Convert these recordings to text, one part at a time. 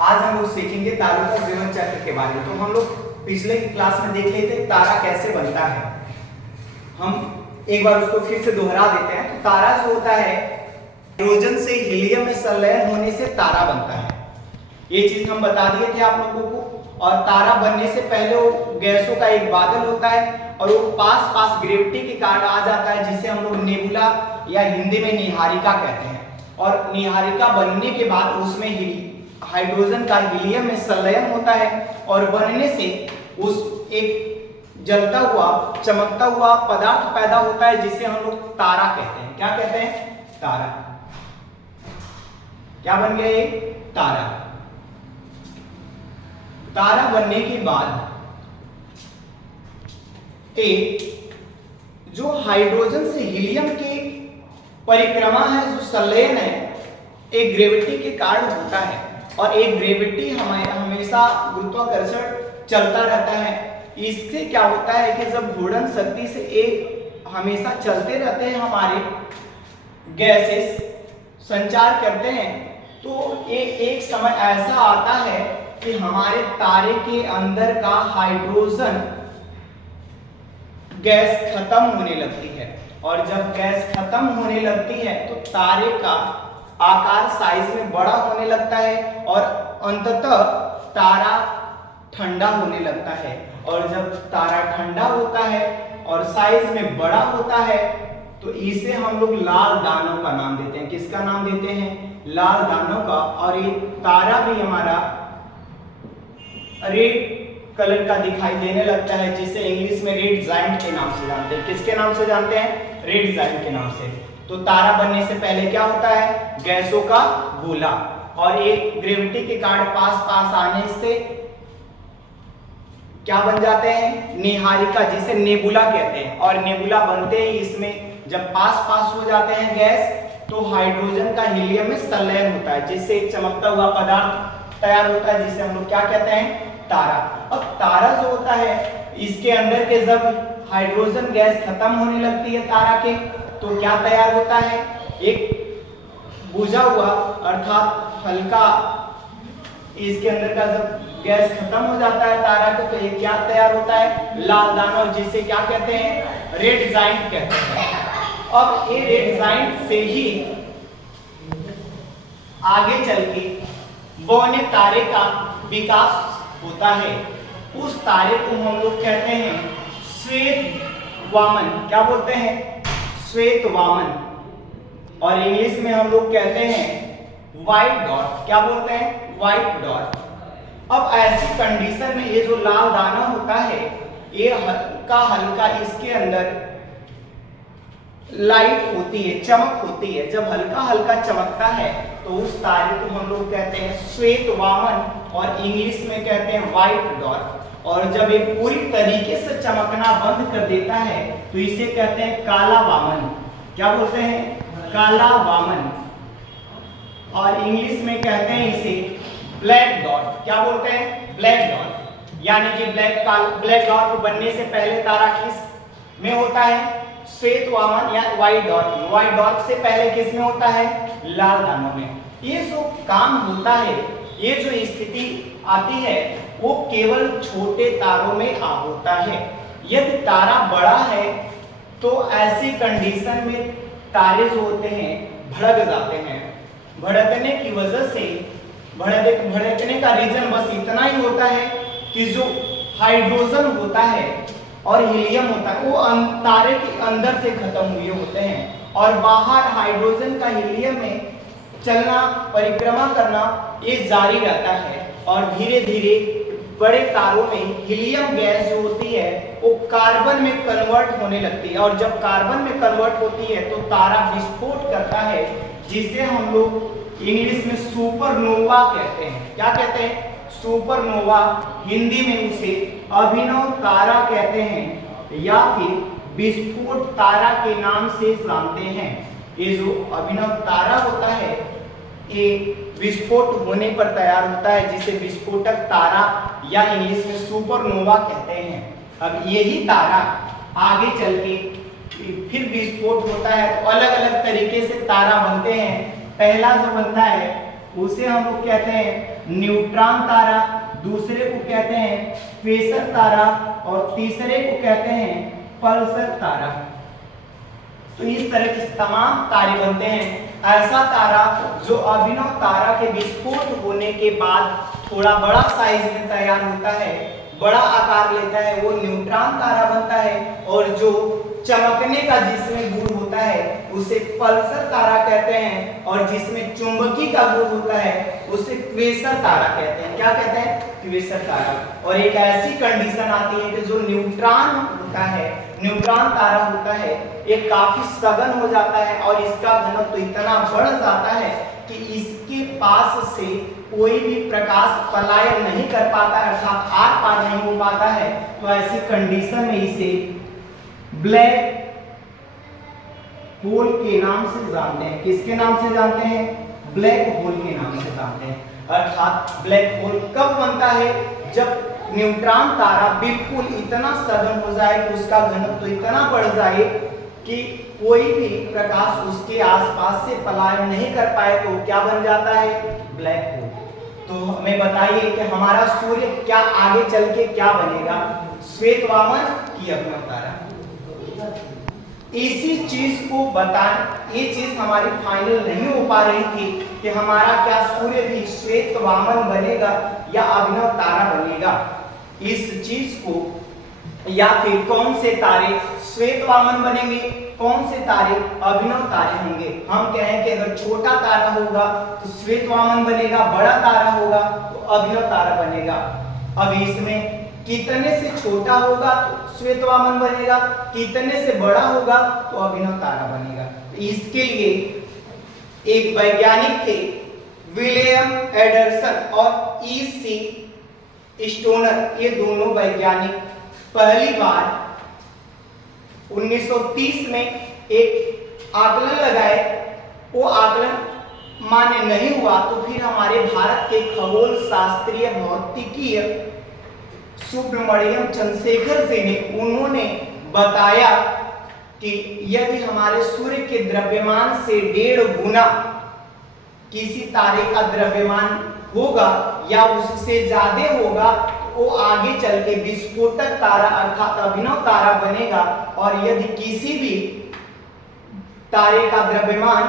आज हम लोग सीखेंगे तारों का जीवन चक्र के बारे में। तो हम लोग पिछले क्लास में देख लेते तारा कैसे बनता है। हम एक बार उसको फिर से दोहरा देते हैं। तो तारा जो होता है हाइड्रोजन से हीलियम में संलयन होने से तारा बनता है। ये चीज हम बता दिए थे आप लोगों को। और तारा बनने से पहले वो गैसों का एक बादल होता है और वो पास पास ग्रेविटी के कारण आ जाता है, जिसे हम लोग नेबुला या हिंदी में निहारिका कहते हैं। और निहारिका बनने के बाद उसमें हाइड्रोजन का हीलियम में संलयन होता है और बनने से उस एक जलता हुआ चमकता हुआ पदार्थ पैदा होता है, जिसे हम लोग तारा कहते हैं। क्या कहते हैं? तारा। क्या बन गया ये? तारा। तारा बनने के बाद एक जो हाइड्रोजन से हीलियम की परिक्रमा है, जो संलयन है, एक ग्रेविटी के कारण होता है। और एक ग्रेविटी हमेशा गुरुत्वाकर्षण चलता रहता है। इससे क्या होता है कि जब घूर्णन शक्ति से एक हमेशा चलते रहते हैं, हमारे गैसेस संचार करते हैं, तो एक समय ऐसा आता है कि हमारे तारे के अंदर का हाइड्रोजन गैस खत्म होने लगती है। और जब गैस खत्म होने लगती है तो तारे का आकार साइज में बड़ा होने लगता है और अंततः तारा ठंडा होने लगता है। और जब तारा ठंडा होता है और साइज में बड़ा होता है तो इसे हम लोग लाल दानव का नाम देते हैं। किसका नाम देते हैं? लाल दानव का। और ये तारा भी हमारा रेड कलर का दिखाई देने लगता है, जिसे इंग्लिश में रेड जायंट के नाम से जानते हैं। किसके नाम से जानते हैं? रेड जायंट के नाम से। तो तारा बनने से पहले क्या होता है? गैसों का गोला। और एक ग्रेविटी के कारण पास पास आने से क्या बन जाते हैं? निहारिका, जिसे नेबुला कहते हैं। और नेबुला बनते ही इसमें जब पास पास हो जाते हैं गैस, तो हाइड्रोजन का हीलियम में संलयन होता है, जिससे एक चमकता हुआ पदार्थ तैयार होता है, जिसे हम लोग क्या कहते हैं? तारा। अब तारा जो होता है, इसके अंदर के जब हाइड्रोजन गैस खत्म होने लगती है तारा के, तो क्या तैयार होता है? एक बुझा हुआ अर्थात हल्का, इसके अंदर का जब गैस खत्म हो जाता है तारा का, तो ये क्या तैयार होता है? लाल दानव, जिसे क्या कहते हैं? रेड जायंट कहते हैं। अब ये रेड जायंट से ही आगे चल के बौने तारे का विकास होता है। उस तारे को हम लोग कहते हैं श्वेत वामन। क्या बोलते हैं? श्वेत वामन। और इंग्लिश में हम लोग कहते हैं व्हाइट डॉर्फ। क्या बोलते हैं? White dwarf. अब ऐसी कंडीशन में ये जो लाल दाना होता है, ये हल्का हल्का इसके अंदर लाइट होती है, चमक होती है। जब हल्का हल्का चमकता है तो उस तारे को हम लोग कहते हैं श्वेत वामन, और इंग्लिश में कहते हैं व्हाइट डॉर्फ। और जब ये पूरी तरीके से चमकना बंद कर देता है तो इसे कहते हैं काला वामन। क्या बोलते हैं? काला वामन। और इंग्लिश में कहते हैं इसे ब्लैक डॉर्फ। क्या बोलते हैं? Black dwarf. यानी कि ब्लैक डॉर्फ बनने से पहले तारा किस में होता है? श्वेत वामन या व्हाइट डॉर्फ। व्हाइट डॉर्फ से पहले किस में होता है? लाल दानव में। ये जो काम होता है, ये जो स्थिति आती है, वो केवल छोटे तारों में होता है। यदि तारा बड़ा है तो ऐसी कंडीशन में तारे जो होते हैं भड़क जाते हैं। भड़कने की वजह से, भड़कने का रीजन बस इतना ही होता है कि जो हाइड्रोजन होता है और हीलियम होता है, वो तारे के अंदर से खत्म हुए होते हैं, और बाहर हाइड्रोजन का हीलियम में चलना, परिक्रमा करना, ये जारी रहता है। और धीरे धीरे बड़े तारों में हीलियम गैस जो होती है वो कार्बन में कन्वर्ट होने लगती है। और जब कार्बन में कन्वर्ट होती है तो तारा विस्फोट करता है, जिसे हम लोग इंग्लिश में सुपरनोवा कहते हैं। क्या कहते हैं? सुपरनोवा। हिंदी में उसे अभिनव तारा कहते हैं या फिर विस्फोट तारा के नाम से जानते हैं। ये जो अभिनव तारा होता है, ये विस्फोट होने पर तैयार होता है, जिसे विस्फोटक तारा या इंग्लिश में सुपरनोवा कहते हैं। अब यही तारा आगे चल के फिर विस्फोट होता है तो अलग अलग तरीके से तारा बनते हैं। पहला जो बनता है उसे हम लोग कहते हैं न्यूट्रॉन तारा, दूसरे को कहते हैं क्वेसर तारा और तीसरे को कहते हैं पल्सर तारा। तो इस तरह के तमाम तारे बनते हैं। ऐसा तारा जो अभिनव तारा के विस्फोट होने के बाद थोड़ा बड़ा साइज में तैयार होता है, बड़ा आकार लेता है, वो न्यूट्रॉन तारा बनता है। और जो चमकने का जिसमें गुण होता है उसे पल्सर तारा कहते हैं, और जिसमें चुंबकीय का गुण होता है उसे क्वेसर तारा कहते हैं। क्या कहते हैं? क्वेसर तारा। और एक ऐसी कंडीशन आती है कि जो न्यूट्रॉन होता है, न्यूट्रॉन तारा होता है, ये काफी सघन हो जाता है और इसका घनत्व तो इतना बढ़ जाता है कि इसके पास से कोई भी प्रकाश पलायन नहीं कर पाता, अर्थात आर पार नहीं हो पाता है। तो ऐसी कंडीशन में इसे ब्लैक होल के नाम से जानते हैं। किसके नाम से जानते हैं? ब्लैक होल के नाम से जानते हैं। अर्थात ब्लैक होल कब बनता है? जब न्यूट्रॉन तारा बिल्कुल इतना सघन हो जाए कि उसका घनत्व तो इतना बढ़ जाए कि कोई भी प्रकाश उसके आसपास से पलायन नहीं कर पाए, तो क्या बन जाता है? Black hole. तो हमें बताइए कि हमारा सूर्य क्या आगे चल के क्या बनेगा? श्वेत वामन की अभिनव तारा। इसी चीज को बता, ये चीज हमारी फाइनल नहीं हो पा रही थी कि हमारा क्या सूर्य भी श्वेत वामन बनेगा या अभिनव तारा बनेगा। इस चीज को या फिर कौन से तारे श्वेत वामन बनेंगे, कौन से तारे अभिनव तारे होंगे। हम कहें कि अगर छोटा तारा होगा तो श्वेत वामन बनेगा, बड़ा तारा होगा तो अभिनव तारा बनेगा। अब इसमें कितने से छोटा होगा तो श्वेत वामन बनेगा, कितने से बड़ा होगा तो अभिनव तारा बनेगा। तो इसके लिए एक वैज्ञानिक थे विलियम एंडरसन और ई.सी. स्टोनर, ये दोनों वैज्ञानिक पहली बार 1930 में एक आकलन लगाए। वो आकलन मान्य नहीं हुआ तो फिर हमारे भारत के खगोल शास्त्रीय भौतिकीय सुब्रमण्यम चंद्रशेखर जी ने, उन्होंने बताया कि यदि हमारे सूर्य के द्रव्यमान से 1.5 गुना किसी तारे का द्रव्यमान होगा या उससे ज्यादा होगा तो वो आगे चल के विस्फोटक तारा अर्थात अभिनव तारा बनेगा। और यदि किसी भी तारे का द्रव्यमान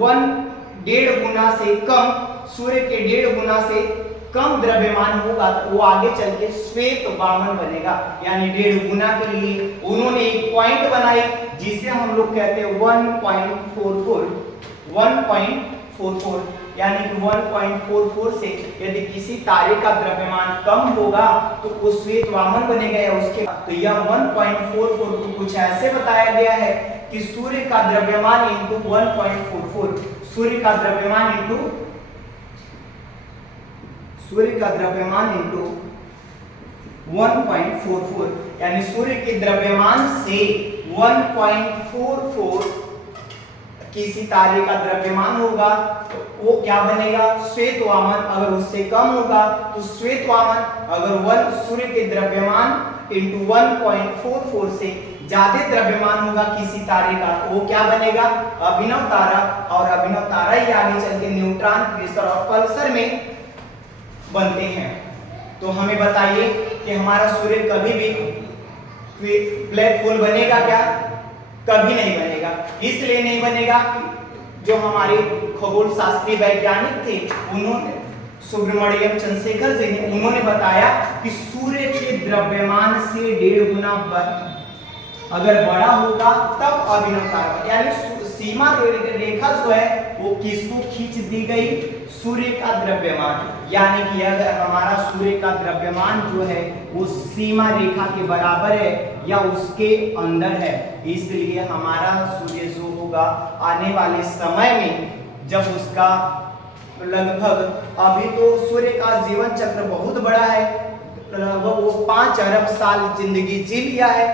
1.5 गुना से कम, सूर्य के 1.5 गुना से कम द्रव्यमान होगा तो वो आगे चल के श्वेत वामन बनेगा। यानी 1.5 गुना के लिए उन्होंने एक पॉइंट बनाई जिसे हम लोग कहते हैं 1.44 यानी कि 1.44 से यदि किसी तारे का द्रव्यमान कम होगा तो वो श्वेत वामन बनेगा या उसके। तो यह 1.44 को कुछ ऐसे बताया गया है कि सूर्य का द्रव्यमान इंटू 1.44, सूर्य का द्रव्यमान इंटू 1.44 यानी सूर्य के द्रव्यमान से 1.44 किसी तारे का द्रव्यमान होगा तो वो क्या बनेगा? श्वेत वामन। अगर उससे कम होगा तो श्वेत वामन। अगर सूर्य के द्रव्यमान इंटू 1.44 से ज्यादा द्रव्यमान होगा किसी तारे का तो वो क्या बनेगा? अभिनव तारा। और अभिनव तारा ही आगे चल के न्यूट्रॉन, क्वेसर और पल्सर में बनते हैं। तो हमें बताइए कि हमारा सूर्य कभी भी ब्लैक होल बनेगा क्या? कभी नहीं बनेगा। इसलिए नहीं बनेगा कि जो हमारे खगोल शास्त्री वैज्ञानिक थे, उन्होंने सुब्रमण्यम चंद्रशेखर जी ने, उन्होंने बताया कि सूर्य के द्रव्यमान से 1.5 गुना अगर बड़ा होगा तब अभिनव तारा, यानी सीमा रेखा जो है वो किसको खींच दी गई? सूर्य का द्रव्यमान। यानी कि अगर हमारा सूर्य का द्रव्यमान जो है वो सीमा रेखा के बराबर है या उसके अंदर है, इसलिए हमारा सूर्य जो होगा आने वाले समय में जब उसका लगभग, अभी तो सूर्य का जीवन चक्र बहुत बड़ा है, लगभग वो 5 अरब साल जिंदगी जी लिया है,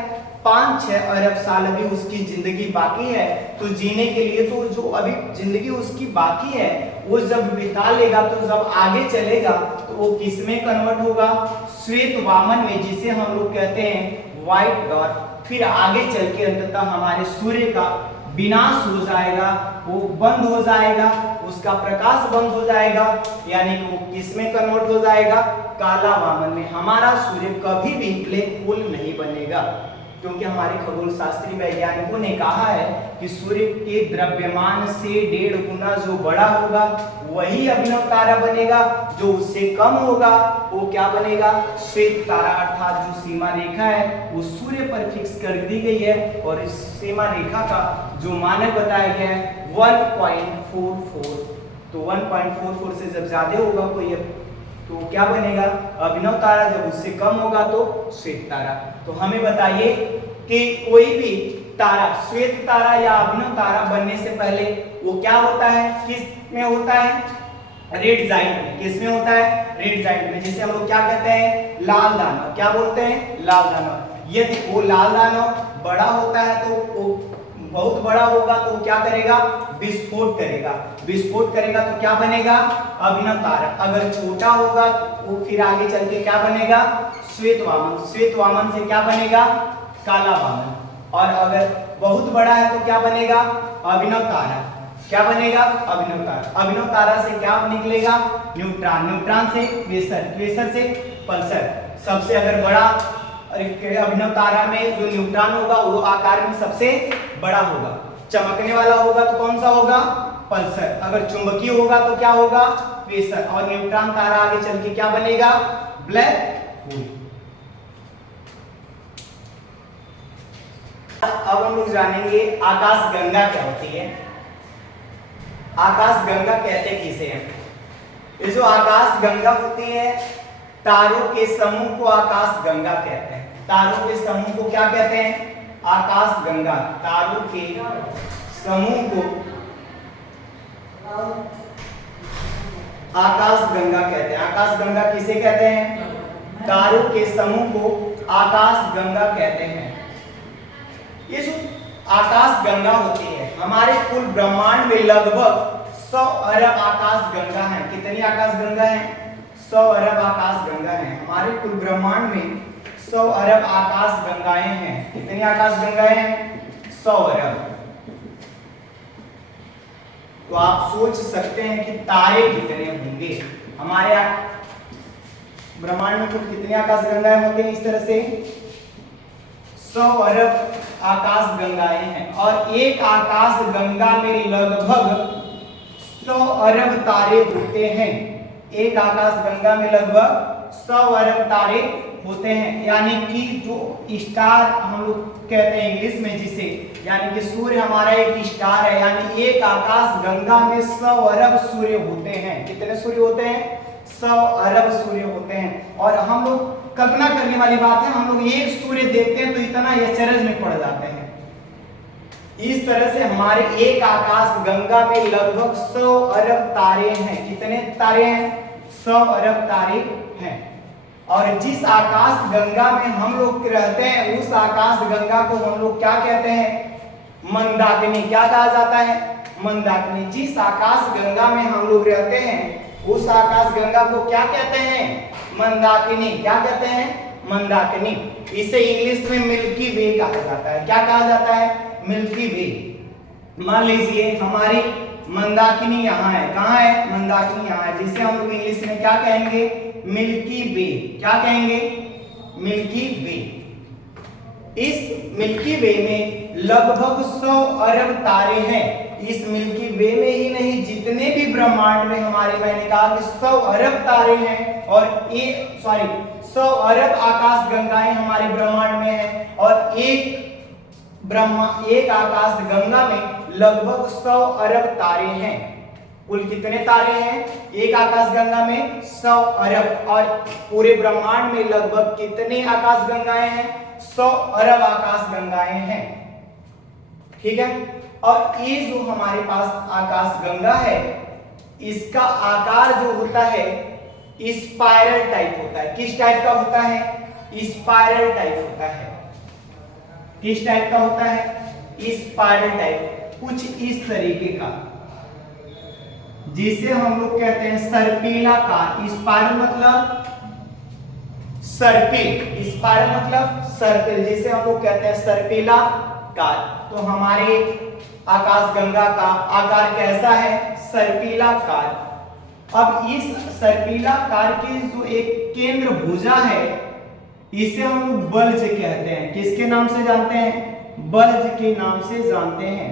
5-6 अरब साल अभी उसकी जिंदगी बाकी है। तो जीने के लिए तो जो अभी जिंदगी उसकी बाकी है वो जब बिता लेगा तो जब आगे चलेगा तो वो किस में कन्वर्ट होगा? श्वेत वामन में, जिसे हम लोग कहते हैं व्हाइट डॉर्फ। फिर आगे चल के अंततः हमारे सूर्य का विनाश हो जाएगा, वो बंद हो जाएगा, उसका प्रकाश बंद हो जाएगा, यानी कि वो किसमें कन्वर्ट हो जाएगा, काला वामन में। हमारा सूर्य कभी भी ब्लैक होल नहीं बनेगा, क्योंकि हमारे खगोल शास्त्री वैज्ञानिकों ने कहा है कि सूर्य के द्रव्यमान से 1.5 गुना जो बड़ा होगा वही अभिनव तारा बनेगा, जो उससे कम होगा वो क्या बनेगा, श्वेत तारा। अर्थात जो सीमा रेखा है वो सूर्य पर फिक्स कर दी गई है और इस सीमा रेखा का जो मानक बताया गया है 1.44। तो 1.44 से जब ज्यादा होगा कोई तो क्या बनेगा, अभिनव तारा, जब उससे कम होगा तो श्वेत तारा। तो हमें बताइए कि कोई भी तारा, श्वेत तारा या अभिनव तारा बनने से पहले वो क्या होता है, किस में होता है, रेड जाइंट में। किस में होता है, रेड जाइंट में, जिसे हम लोग क्या कहते हैं, लाल दानव। क्या बोलते हैं, लाल दानव। यदि वो लाल दानव बड़ा होता है तो वो बहुत बड़ा होगा तो क्या करेगा, विस्फोट करेगा। विस्फोट करेगा तो क्या बनेगा, अभिनव तारा। अगर छोटा होगा तो फिर आगे चल के क्या बनेगा, श्वेत वामन। श्वेत वामन से क्या बनेगा, काला वामन। और अगर बहुत बड़ा है तो क्या बनेगा, अभिनव तारा। क्या बनेगा, अभिनव तारा। अभिनव तारा से क्या निकलेगा, न्यूट्रॉन। न्यूट्रॉन से क्वेसर, क्वेसर से पल्सर। सबसे अगर बड़ा अभिनव तारा में जो न्यूट्रॉन होगा वो आकार में सबसे बड़ा होगा। चमकने वाला होगा तो कौन सा होगा, पल्सर। अगर चुंबकीय होगा तो क्या होगा, क्वेसर। और न्यूट्रॉन तारा आगे चल के क्या बनेगा, ब्लैक होल। अब हम लोग जानेंगे आकाश गंगा क्या होती है। आकाश गंगा कहते किसे हैं। ये जो आकाश गंगा होती है, तारों के समूह को आकाश गंगा कहते हैं। तारों के समूह को क्या कहते हैं, आकाश गंगा। तारों के समूह को आकाश गंगा कहते हैं। आकाश गंगा किसे कहते हैं, तारों के समूह को आकाश गंगा कहते हैं। ये जो आकाश गंगा होती है, हमारे कुल ब्रह्मांड में लगभग 100 अरब आकाश गंगा है। कितनी आकाश गंगा है, 100 अरब आकाश गंगा है। हमारे कुल ब्रह्मांड में 100 अरब आकाश गंगाएं हैं। कितनी आकाश गंगाएं हैं, 100 अरब। तो आप सोच सकते हैं कि तारे कितने होंगे। हमारे ब्रह्मांड में कुल कितनी आकाश गंगाएं होंगे, इस तरह से 100 अरब आकाश गंगाएं हैं। और एक आकाश गंगा में लगभग 100 अरब तारे होते हैं। एक आकाश गंगा में लगभग 100 अरब तारे होते हैं। यानी कि जो स्टार हम लोग कहते हैं इंग्लिश में जिसे, यानी कि सूर्य हमारा एक स्टार है। यानी एक आकाश गंगा में 100 अरब सूर्य होते हैं। कितने सूर्य होते हैं, 100 अरब सूर्य होते हैं। और हम लोग कल्पना करने वाली बात है, हम लोग एक सूर्य देखते हैं तो इतना अचरज में पड़ जाते हैं। इस तरह से हमारे एक आकाश गंगा में लगभग 100 अरब तारे हैं। कितने तारे हैं, 100 अरब तारे हैं। और जिस आकाश गंगा में हम लोग रहते हैं उस आकाश गंगा को हम लोग क्या कहते हैं, मंदाकिनी। क्या कहा जाता है, मंदाकिनी। जिस आकाश गंगा में हम लोग रहते हैं उस आकाश गंगा को क्या कहते हैं, मंदाकिनी। क्या कहते हैं, मंदाकिनी। इसे इंग्लिश में मिल्की वे कहा जाता है। क्या कहा जाता है, मिल्की वे। मान लीजिए हमारी मंदाकिनी यहाँ है। कहाँ है, मंदाकिनी यहाँ है, जिसे हम लोग इंग्लिश में क्या कहेंगे, मिल्की वे। क्या कहेंगे, मिल्की वे। इस मिल्की वे में लगभग 100 अरब तारे हैं। इस मिल्की वे में ही नहीं, जितने भी ब्रह्मांड में हमारे, मैंने कहा कि 100 अरब तारे हैं और 100 अरब आकाश गंगाएं हमारे ब्रह्मांड में हैं। और एक आकाश गंगा में लगभग 100 अरब तारे हैं। कुल कितने तारे हैं, एक आकाश गंगा में 100 अरब। और पूरे ब्रह्मांड में लगभग कितने आकाश गंगाएं हैं, 100 अरब आकाश गंगाएं हैं। ठीक है। और ये जो हमारे पास आकाश गंगा है, इसका आकार जो होता है स्पाइरल टाइप होता है। किस टाइप का होता है, स्पाइरल टाइप होता है। किस टाइप का होता है, स्पाइरल टाइप, कुछ इस तरीके का, जिसे हम लोग कहते हैं सर्पिलाकार। स्पाइरल मतलब सर्पिल, स्पाइरल मतलब सर्पिल, जिसे हम लोग कहते हैं सर्पिलाकार। तो हमारे आकाशगंगा का आकार कैसा है? सर्पिलाकार। अब इस सर्पिलाकार की जो एक केंद्र भुजा है इसे हम लोग बल्ज कहते हैं। किसके नाम से जानते हैं? बल्ज के नाम से जानते हैं।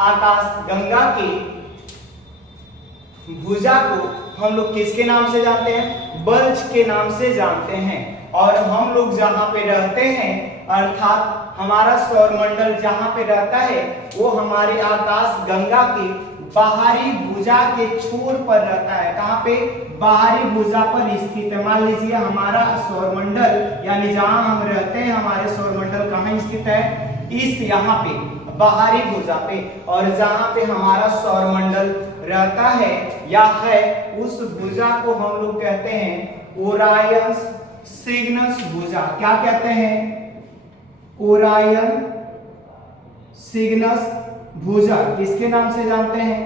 आकाशगंगा की भुजा को हम लोग किसके नाम से जानते हैं? बल्ज के नाम से जानते हैं। और हम लोग जहां पे रहते हैं अर्थात हमारा सौरमंडल जहां पे रहता है वो हमारे आकाशगंगा की बाहरी भुजा के छोर पर रहता है। कहां पे? बाहरी भुजा पर स्थित है। मान लीजिए हमारा सौरमंडल यानी जहां हम रहते हैं हमारे सौरमंडल कहां स्थित है? इस यहाँ पे बाहरी भुजा पे। और जहां पे हमारा सौरमंडल रहता है या है उस भुजा को हम लोग कहते हैं ओरायन सिग्नस भुजा। क्या कहते हैं? ओरायन सिग्नस भुजा। किसके नाम से जानते हैं?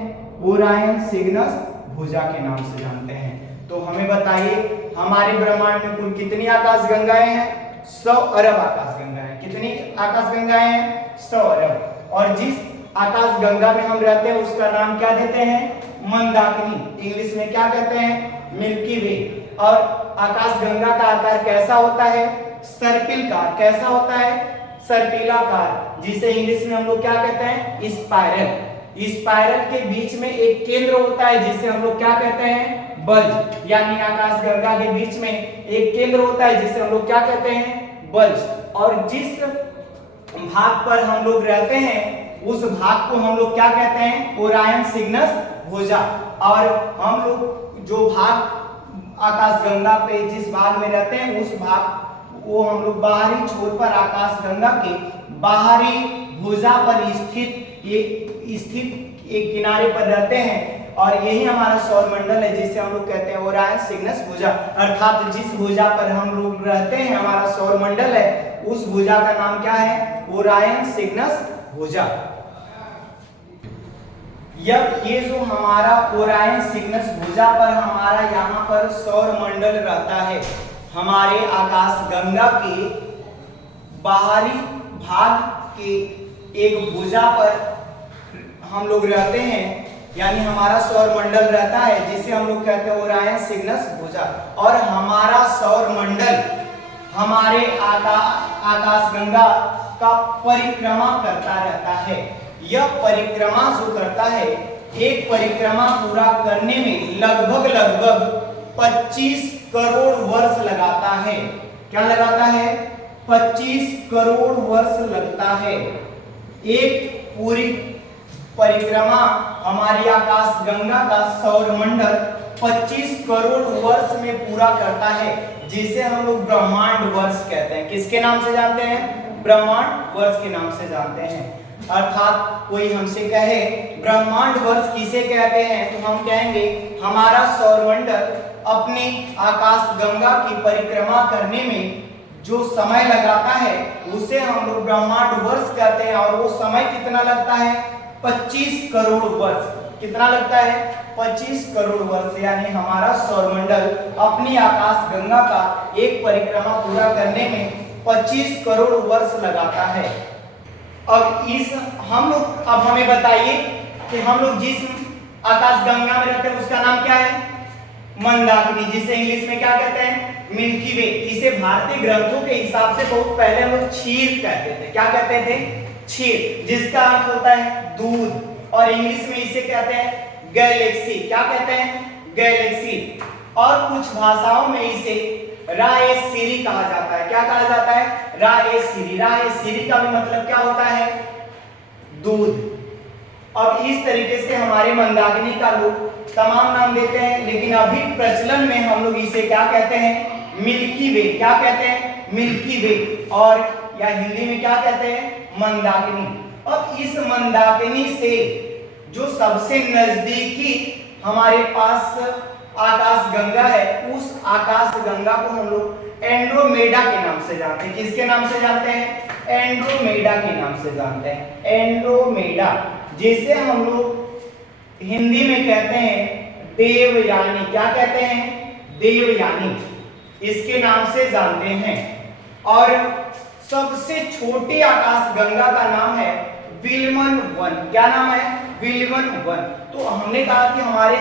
ओरायन सिग्नस भुजा के नाम से जानते हैं। तो हमें बताइए हमारे ब्रह्मांड में कुल कितनी आकाशगंगाएं हैं? 100 अरब आकाशगंगाएं। कितनी आकाशगंगाएं हैं? 100 अरब। और जिस आकाशगंगा में हम रहते हैं उसका नाम क्या देते हैं? मंदाकिनी। इंग्लिश में क्या कहते हैं? मिल्की वे। और आकाशगंगा का आकार कैसा होता है? सर्पिलकार। कैसा होता है? सर्पिलाकार, जिसे इंग्लिश में हम लोग क्या कहते हैं? स्पाइरल। स्पाइरल के बीच में एक केंद्र होता है जिसे हम लोग क्या कहते हैं? बल्ज। यानी आकाशगंगा के बीच में एक केंद्र होता है जिसे हम लोग क्या कहते हैं? बल्ज। और जिस भाग पर हम लोग रहते हैं उस भाग को हम लोग क्या कहते हैं? ओरायन सिग्नस भुजा। और हम लोग जो भाग आकाशगंगा पे जिस भाग में रहते हैं उस भाग वो हम लोग बाहरी छोर पर आकाशगंगा के बाहरी भुजा पर स्थित एक किनारे पर रहते हैं। और यही हमारा सौरमंडल है जिसे हम लोग कहते हैं ओरायन सिग्नस भुजा। अर्थात जिस भुजा पर हम लोग रहते हैं हमारा सौरमंडल है उस भुजा का नाम क्या है? ओरायन सिग्नस भुजा। ये जो हमारा ओरायन सिग्नस भुजा पर हमारा यहाँ पर सौरमंडल रहता है, हमारे आकाशगंगा के बाहरी भाग के एक भुजा पर हम लोग रहते हैं यानी हमारा सौरमंडल रहता है जिसे हम लोग कहते हैं ओरायन सिग्नस भुजा। और हमारा सौरमंडल हमारे आकाशगंगा का परिक्रमा करता रहता है। यह परिक्रमा जो करता है एक परिक्रमा पूरा करने में लगभग 25 करोड़ वर्ष लगाता है। क्या लगाता है? 25 करोड़ वर्ष लगता है। एक पूरी परिक्रमा हमारी आकाशगंगा का सौरमंडल 25 करोड़ वर्ष में पूरा करता है जिसे हम लोग ब्रह्मांड वर्ष कहते हैं। किसके नाम से जानते हैं? ब्रह्मांड वर्ष के नाम से जानते हैं। अर्थात कोई हमसे कहे ब्रह्मांड वर्ष किसे कहते हैं तो हम कहेंगे हमारा सौरमंडल अपनी आकाशगंगा की परिक्रमा करने में जो समय लगाता है उसे हम लोग ब्रह्मांड वर्ष कहते हैं। और वो समय कितना लगता है? 25 करोड़ वर्ष। कितना लगता है? 25 करोड़ वर्ष। यानी हमारा सौरमंडल अपनी आकाशगंगा का एक परिक्रमा पूरा करने में 25 करोड़ वर्ष लगाता है। अब हमें बताइए कि हम लोग जिस आकाशगंगा में रहते हैं उसका नाम क्या है? मंदाकिनी, जिसे इंग्लिश में क्या कहते हैं? मिल्की वे। इसे भारतीय ग्रंथों के हिसाब से बहुत पहले हम लोग क्षीर कहते थे। क्या कहते थे? क्षीर, जिसका अर्थ होता है दूध। और इंग्लिश में इसे कहते हैं गैलेक्सी। क्या कहते हैं? गैलेक्सी। और कुछ भाषाओं में इसे रायसीरी कहा जाता है। क्या कहा जाता है? रायसीरी। रायसीरी का भी मतलब क्या होता है? दूध। अब इस तरीके से हमारे मंदाकिनी का लोग तमाम नाम देते हैं, लेकिन अभी प्रचलन में हम लोग इसे क्या कहते हैं? मिल्की वे। क्या कहते हैं? मिल्की वे। और या हिंदी में क्या कहते हैं? मंदाकिनी। अब इस मंदाकिनी से जो सबसे नजदीकी हमारे पास आकाशगंगा है उस आकाशगंगा को हम लोग एंड्रोमेडा के नाम से जानते हैं। किसके नाम से जानते हैं? एंड्रोमेडा के नाम से जानते हैं। एंड्रोमेडा, जिसे हम लोग हिंदी में कहते हैं देवयानी। क्या कहते हैं? देवयानी, इसके नाम से जानते हैं। और सबसे छोटी आकाश गंगा का नाम है विल्मन वन। क्या नाम है? विल्मन वन। तो हमने कहा कि हमारे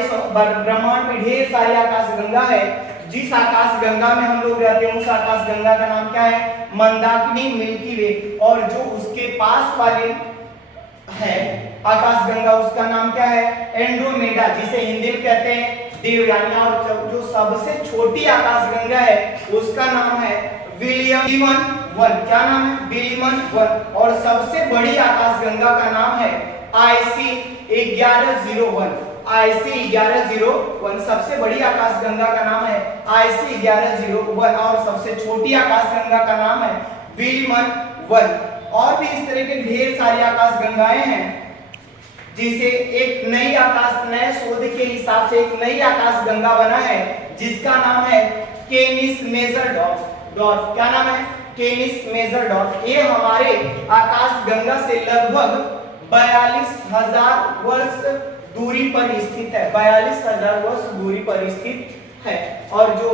ब्रह्मांड में ढेर सारी आकाश गंगा है। जिस आकाश गंगा में हम लोग रहते हैं उस आकाश गंगा का नाम क्या है? मंदाकिनी, मिल्की वे। और जो उसके पास वाली है आकाश गंगा उसका नाम क्या है? एंड्रोमेडा, जिसे हिंदी में कहते हैं देवयानी। और जो सबसे छोटी आकाश गंगा है उसका नाम है विलियम वन। क्या नाम है? William one. और सबसे बड़ी आकाश गंगा का नाम है IC 1101। IC 1101 सबसे बड़ी आकाश गंगा का नाम है IC 1101। और सबसे छोटी आकाश गंगा का नाम है विलियम वन। और भी इस तरह के ढेर सारी आकाश गंगाएं हैं, जिसे एक नई नए शोध के हिसाब से एक नई आकाश गंगा बना है जिसका नाम है केनिस मेजर डॉर्फ। क्या नाम है? केनिस मेजर डॉर्फ। ये हमारे आकाश गंगा से लगभग 42,000 वर्ष दूरी पर स्थित है। 42,000 वर्ष दूरी पर स्थित है। और जो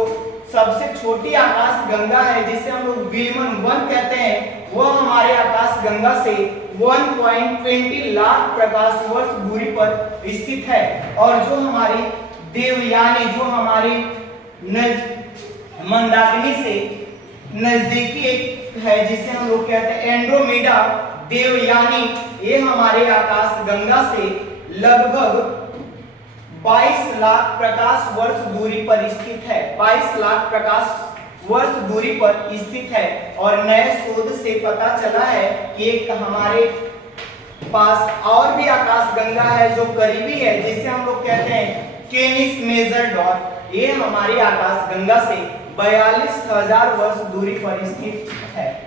सबसे छोटी आकाश गंगा है जिसे हम लोग विल्मन वन कहते हैं, वह हमारे आकाश गंगा से 1.20 लाख प्रकाश वर्ष दूरी पर स्थित है। और जो हमारी देवयानी, जो हमारी मंदाकिनी से नजदीकी एक है जिसे हम लोग कहते हैं एंड्रोमेडा देवयानी, ये हमारे आकाश गंगा से लगभग 22 लाख प्रकाश वर्ष दूरी पर स्थित है। 22 लाख प्रकाश वर्ष दूरी पर स्थित है। और नए शोध से पता चला है कि एक हमारे पास और भी आकाश गंगा है जो करीबी है, जिसे हम लोग कहते हैं केनिस मेजर डॉर्फ। ये हमारी आकाश गंगा से 42,000 वर्ष दूरी पर स्थित है।